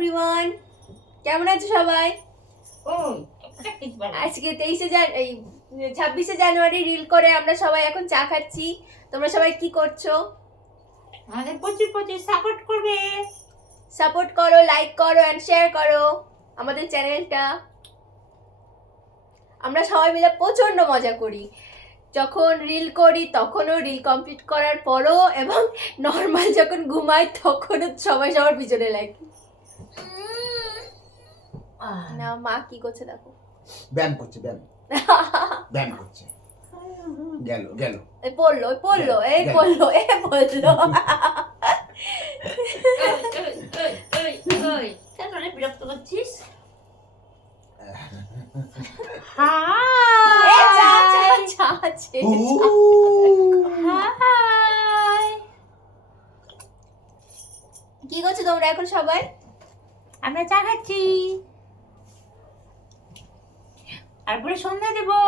Everyone, কেমন আছো সবাই? আজকে 26শে জানুয়ারি রিল করে আমরা সবাই এখন চা খাচ্ছি। তোমরা সবাই কি করছো? আমাদের প্রচুর সাপোর্ট করবে, সাপোর্ট করো, লাইক করো এন্ড শেয়ার করো আমাদের চ্যানেলটা। আমরা সবাই মিলে প্রচন্ড মজা করি। যখন রিল করি তখনও, রিল কমপ্লিট করার পরও, এবং নর্মাল যখন ঘুমাই তখনও সবাই সবার পিছনে লাগে। না, মা কি করছে দেখো। ব্যায়াম করছে, ব্যায়াম করছে। গেল এই পড়লো কেন অনেক বিরক্ত করছিস? কি করছো তোমরা এখন সবাই? আমরা চা খাচ্ছি, তারপরে সন্ধ্যা দেবো,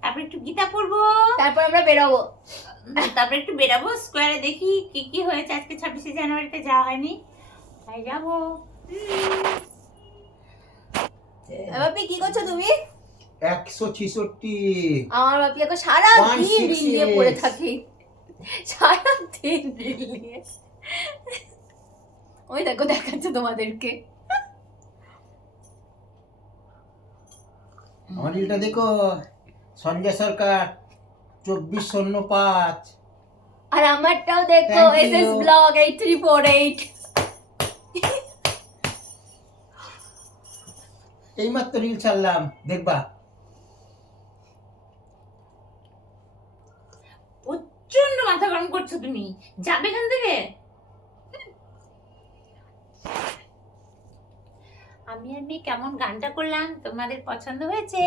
তারপর একটু গীতা পড়বো, তারপর আমরা বেরোবো। তারপরে একটু বেরাবো স্কোয়ারে, দেখি কি কি হয়েছে। আজকে 26শে জানুয়ারিতে যাওয়া হয়নি, তাই যাবো। বাপি কি করছো তুমি? 166। আমার বাপি এখন সারা দিন রিল নিয়ে পড়ে থাকে, সারা দিন রিল নিয়ে। ওই দেখো দেখাচ্ছে তোমাদেরকে। আমার রিলটা দেখো, সঞ্জয় সরকার 2405। আর আমারটাও দেখো, এসএস ব্লগ 8348। এইমাত্র রিল ছাড়লাম, দেখবা। প্রচন্ড মাথা গরম করছো তুমি, যাবে এখান থেকে। আমি আর মেয়ে কেমন গানটা করলাম, তোমাদের পছন্দ হয়েছে?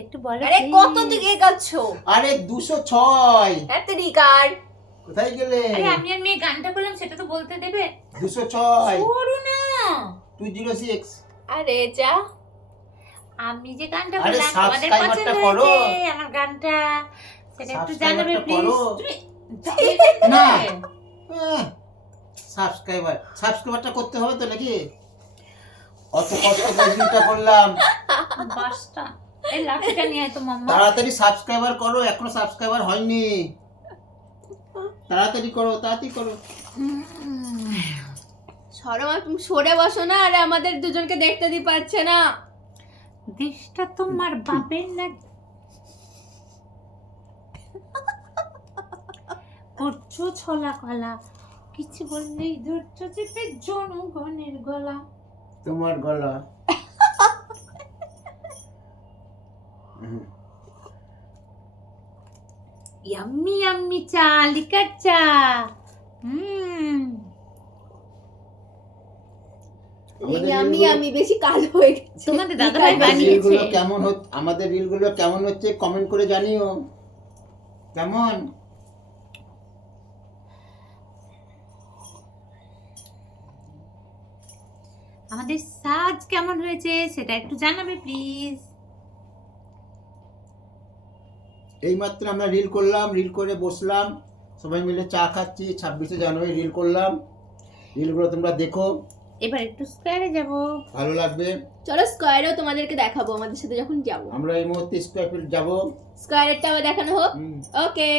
একটু বলো। আরে কত দিকে এগাচ্ছো? আরে 206। এত দিকার কোথায় গেলে? আরে আমি আর মেয়ে গানটা করলাম, সেটা তো বলতে দেবে। 206 করো না। 206। আরে যা, আমি যে গানটা আরে করলাম তোমাদের পছন্দ সাবস্ক্রাইবারটা করো। হয়েছে আমার গানটা, সেটা একটু জানাবে সাবস্ক্রাইবারটা করো। প্লিজ। না, সাবস্ক্রাইবারটা করতে হবে তো নাকি? অত কষ্ট করে রিলটা করলাম। বাসটা এই লাঠিটা নিয়ে আয় তো মাম্মা। তাড়াতাড়ি সাবস্ক্রাইবার করো, এখনো সাবস্ক্রাইবার হয়নি। তাড়াতাড়ি করো। সরো মা, তুমি সরে বসো না। আরে আমাদের দুজনকে দেখতে দি পাচ্ছে না। দেশটা তোমার বাপের না, করছো ছলা কলা, কিছু বললেই ধরছো চেপে জনগণের গলা। তোমার গলা। ইয়াম্মি ইয়াম্মি চা, লিকার চা। আমি বেশি কালো হয়ে গেছি। তোমাদের দাদাভাই বানিয়েছে। আমাদের রিলগুলো কেমন হচ্ছে কমেন্ট করে জানিও। কেমন? আমাদের সাজ কেমন হয়েছে সেটা একটু জানাবে প্লিজ। এইমাত্র আমরা রিল করলাম, রিল করে বসলাম, সবাই মিলে চা খাচ্ছি। 26শে জানুয়ারি রিল করলাম। রিলগুলো তোমরা দেখো, এবার একটু স্কয়ারে যাব, ভালো লাগবে। চলো স্কয়ারেও তোমাদেরকে দেখাবো আমাদের সাথে যখন যাবো। আমরা এই মুহূর্তে স্কয়ার ফিল্ড যাবো। স্কয়ারেরটা আবার দেখানো হোক। ওকে।